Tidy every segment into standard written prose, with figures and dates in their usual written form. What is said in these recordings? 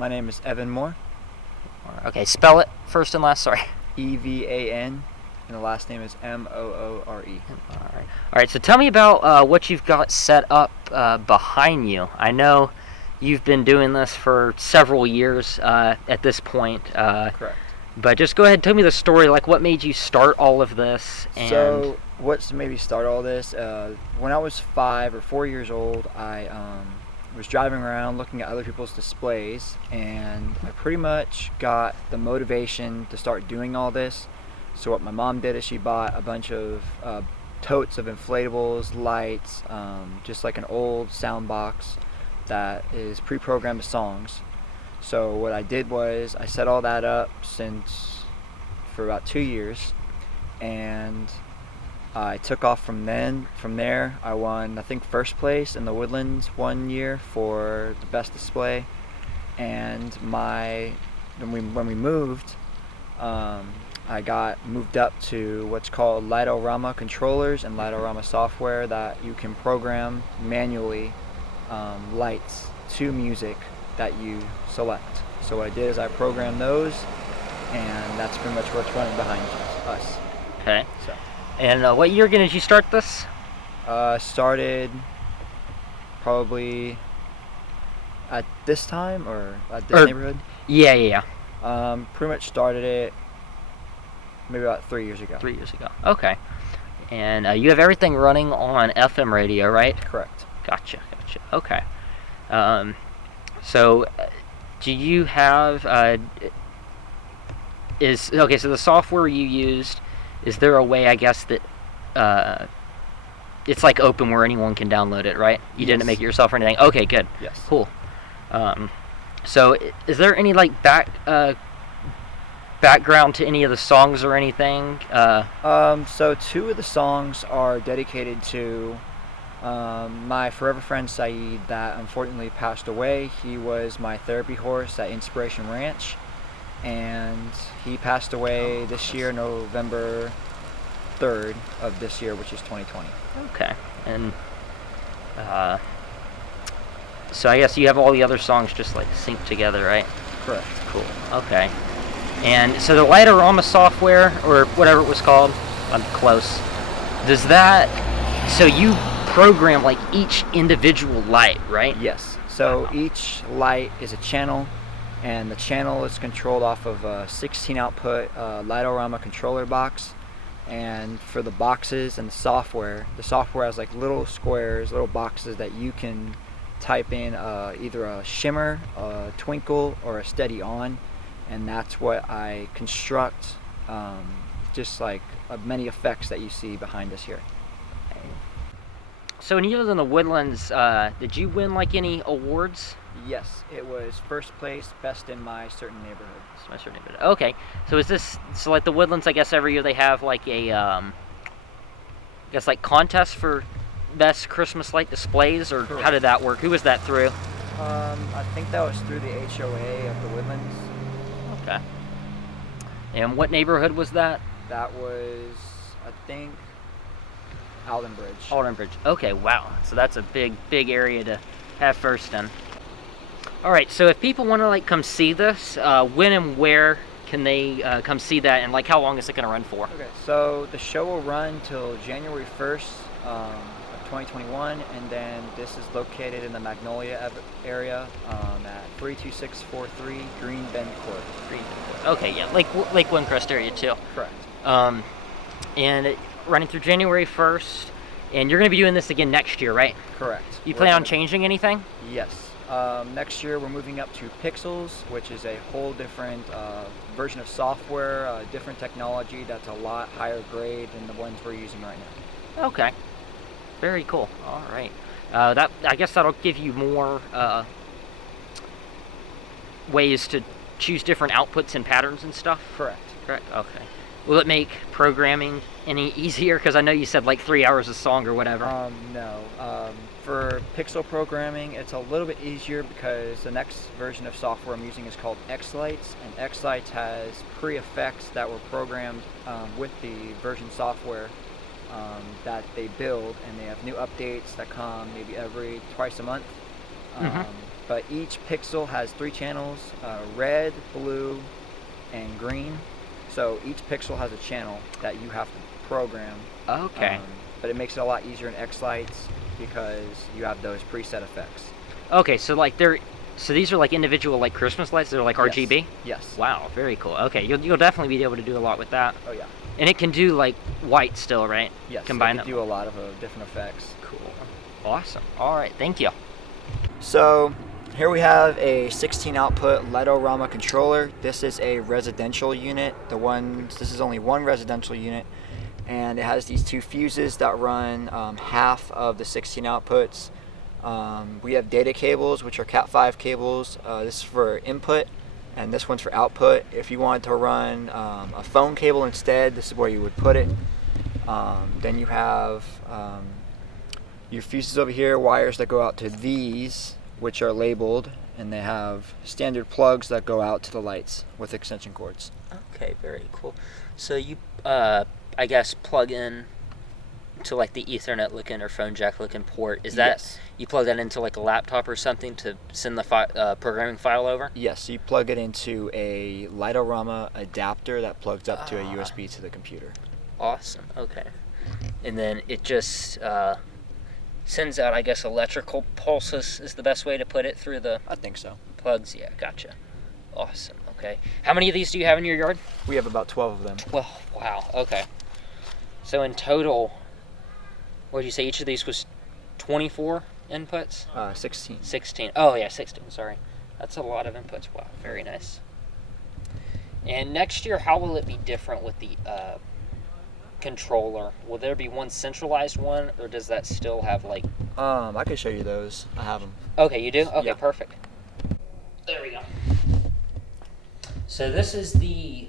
My name is Evan Moore. Okay, spell it first and last. Sorry. Evan, and the last name is Moore. All right. So tell me about what you've got set up behind you. I know you've been doing this for several years at this point. Correct. But just go ahead and tell me the story, like what made you start all of this. So what's made me start all this? When I was 5 or 4 years old, I was driving around looking at other people's displays, and I pretty much got the motivation to start doing all this. So what my mom did is she bought a bunch of totes of inflatables, lights, just like an old sound box that is pre-programmed to songs. So what I did was I set all that up for about 2 years, and I took off from then. From there, I won, I think, first place in the Woodlands one year for the best display. And when we moved, I got moved up to what's called Light-O-Rama controllers and Light-O-Rama software that you can program manually lights to music that you select. So what I did is I programmed those, and that's pretty much what's running behind us. Okay. So. And what year again did you start this? Started probably at this time or at this neighborhood. Yeah. Pretty much started it maybe about 3 years ago. 3 years ago. Okay. And you have everything running on FM radio, right? Correct. Gotcha. Okay. So do you have so the software you used, is there a way, I guess, that it's like open where anyone can download it, right? You didn't make it yourself or anything? Okay, good. Yes. Cool. So is there any like background to any of the songs or anything? So 2 of the songs are dedicated to my forever friend Saeed that unfortunately passed away. He was my therapy horse at Inspiration Ranch, and he passed away this year, November 3rd of this year, which is 2020. Okay. And so I guess you have all the other songs just like synced together, right? Correct. Cool. Okay. And so the Light-O-Rama software, or whatever it was called, I'm close. Does that, so you program like each individual light, right? Yes. So each light is a channel, and the channel is controlled off of a 16 output Light-O-Rama controller box. And for the boxes and the software has like little squares, little boxes that you can type in either a shimmer, a twinkle, or a steady on, and that's what I construct, just like many effects that you see behind us here. So when you was in the Woodlands, did you win like any awards? Yes, it was first place, best in my certain neighborhood. Okay, so is this, so like the Woodlands, I guess every year they have like a, I guess like contest for best Christmas light displays, or Correct. How did that work? Who was that through? I think that was through the HOA of the Woodlands. Okay. And what neighborhood was that? That was, I think, Aldenbridge. Aldenbridge. Okay, wow. So that's a big area to have first in. All right, so if people want to like come see this, when and where can they come see that, and like how long is it going to run for? Okay, so the show will run till January 1st of 2021, and then this is located in the Magnolia area at 32643 Green Bend Court. Okay, yeah, like Windcrest area too. Correct. And running through January 1st, and you're going to be doing this again next year, right? Correct. You plan on changing anything? Yes. Next year we're moving up to Pixels, which is a whole different version of software, different technology that's a lot higher grade than the ones we're using right now. Okay. Very cool. All right. I guess that'll give you more ways to choose different outputs and patterns and stuff? Correct. Okay. Will it make programming any easier? Because I know you said like 3 hours a song or whatever. No. For pixel programming, it's a little bit easier because the next version of software I'm using is called X-Lights, and X-Lights has pre-effects that were programmed with the version software that they build, and they have new updates that come maybe twice a month. but each pixel has 3 channels: red, blue, and green. So each pixel has a channel that you have to program. Okay. But it makes it a lot easier in X-Lights because you have those preset effects. Okay, so like so these are like individual like Christmas lights. They're like RGB. Yes. Wow, very cool. Okay, you'll definitely be able to do a lot with that. Oh yeah. And it can do like white still, right? Yes. Combine it can do a lot of different effects. Cool. Awesome. All right, thank you. So here we have a 16 output Light-O-Rama controller. This is a residential unit. This is only one residential unit, and it has these 2 fuses that run half of the 16 outputs. We have data cables, which are Cat5 cables. This is for input, and this one's for output. If you wanted to run a phone cable instead, this is where you would put it. Then you have your fuses over here, wires that go out to these, which are labeled, and they have standard plugs that go out to the lights with extension cords. Okay, very cool. So you, I guess, plug in to like the Ethernet looking or phone jack looking port. Is that Yes. You plug that into like a laptop or something to send the programming file over? Yes, you plug it into a Light-O-Rama adapter that plugs up to a USB to the computer. Awesome. Okay. And then it just sends out, I guess, electrical pulses is the best way to put it through the I think so. plugs. Yeah, gotcha. Awesome. Okay. How many of these do you have in your yard? We have about 12 of them. Well, wow. Okay. So in total, what did you say? Each of these was 24 inputs? 16. 16. Oh, yeah, 16. Sorry. That's a lot of inputs. Wow. Very nice. And next year, how will it be different with the controller? Will there be one centralized one, or does that still have like... I can show you those. I have them. Okay, you do? Okay, Yeah. perfect. There we go. So this is the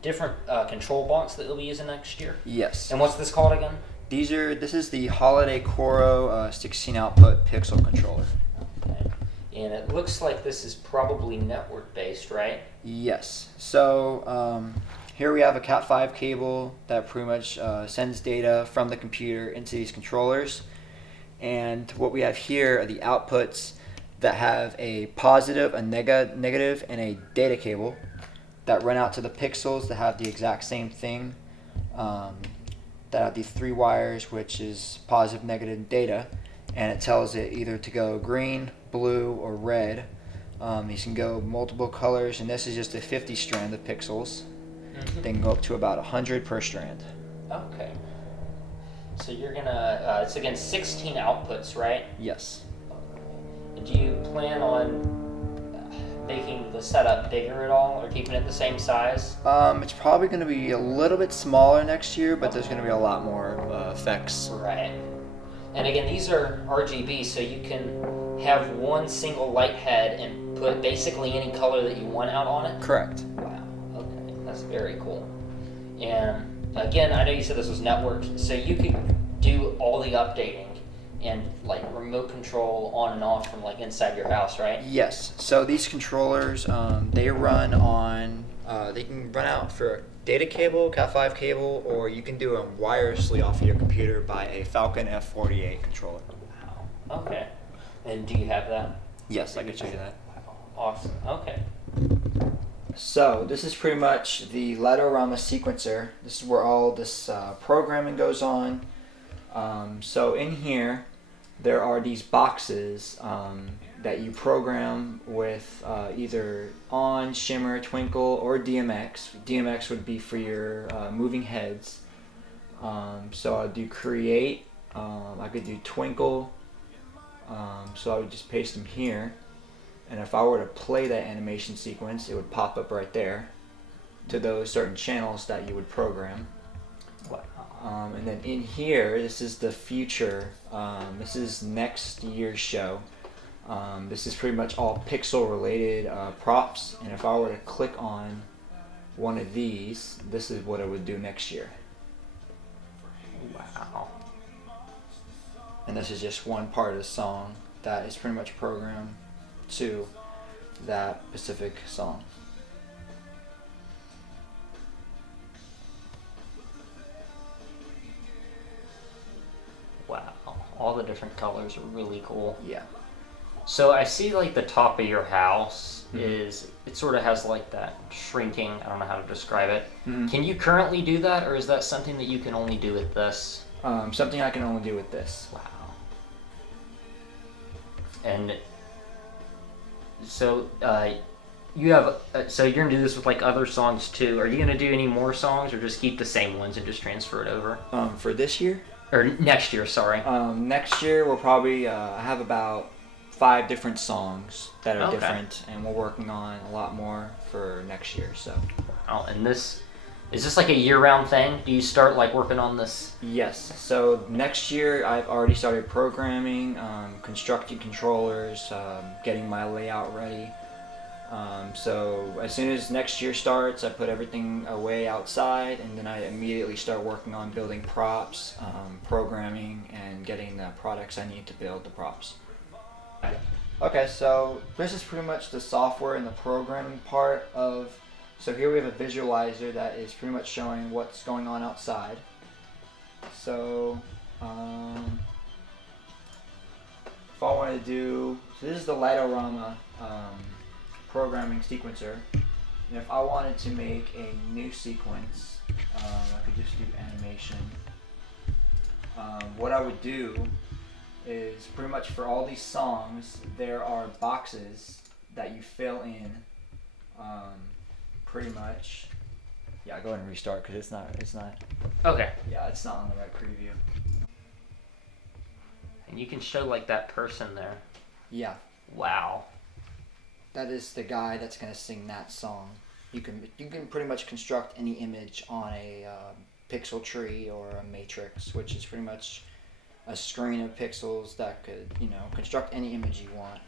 different control box that you'll be using next year. Yes. And what's this called again? This is the Holiday Coro 16 output pixel controller. Okay. And it looks like this is probably network based, right? Yes. So here we have a Cat5 cable that pretty much sends data from the computer into these controllers. And what we have here are the outputs that have a positive, a negative, and a data cable that run out to the pixels that have the exact same thing. That have these 3 wires, which is positive, negative, and data. And it tells it either to go green, blue, or red. These can go multiple colors, and this is just a 50 strand of pixels. They can go up to about 100 per strand. Okay. So you're gonna, it's again 16 outputs, right? Yes. Do you plan on making the setup bigger at all, or keeping it the same size? It's probably going to be a little bit smaller next year, but there's going to be a lot more effects. Right. And again, these are RGB, so you can have one single light head and put basically any color that you want out on it? Correct. Wow. Okay. That's very cool. And again, I know you said this was networked, so you could do all the updating and like remote control on and off from like inside your house, right? Yes. So these controllers, they run on, they can run out for data cable, Cat5 cable, or you can do them wirelessly off of your computer by a Falcon F48 controller. Wow. Okay. And do you have that? Yes, I can show you that. Wow. Awesome. Okay. So this is pretty much the Light-O-Rama sequencer. This is where all this programming goes on. So in here, there are these boxes that you program with either on, shimmer, twinkle, or DMX. DMX would be for your moving heads. So I'll do create. I could do twinkle. So I would just paste them here. And if I were to play that animation sequence, it would pop up right there to those certain channels that you would program. And then in here, this is the future. This is next year's show. This is pretty much all pixel related props. And if I were to click on one of these, this is what it would do next year. Wow. And this is just one part of the song that is pretty much programmed to that specific song. Wow. All the different colors are really cool. Yeah. So I see like the top of your house is it sort of has like that shrinking. I don't know how to describe it. Mhm. Can you currently do that, or is that something that you can only do with this? Something I can only do with this. Wow. And so you have so you're gonna do this with like other songs too. Are you gonna do any more songs, or just keep the same ones and just transfer it over? For this year, Or next year, sorry. next year we'll probably have about 5 different songs that are Okay. different, and we're working on a lot more for next year. So Oh, and this is this like a year-round thing? Do you start like working on this? yes, so next year I've already started programming, constructing controllers, getting my layout ready. So as soon as next year starts, I put everything away outside, and then I immediately start working on building props, programming, and getting the products I need to build the props. Okay, so this is pretty much the software and the programming part of. So here we have a visualizer that is pretty much showing what's going on outside. So if I want to do, so this is the Lightorama programming sequencer. And if I wanted to make a new sequence, I could just do animation. What I would do is pretty much for all these songs, there are boxes that you fill in. Pretty much. Yeah, go ahead and restart because it's not. Okay. Yeah, it's not on the right preview. And you can show like that person there. Yeah, Wow. that is the guy that's gonna sing that song. You can pretty much construct any image on a pixel tree or a matrix, which is pretty much a screen of pixels that could construct any image you want.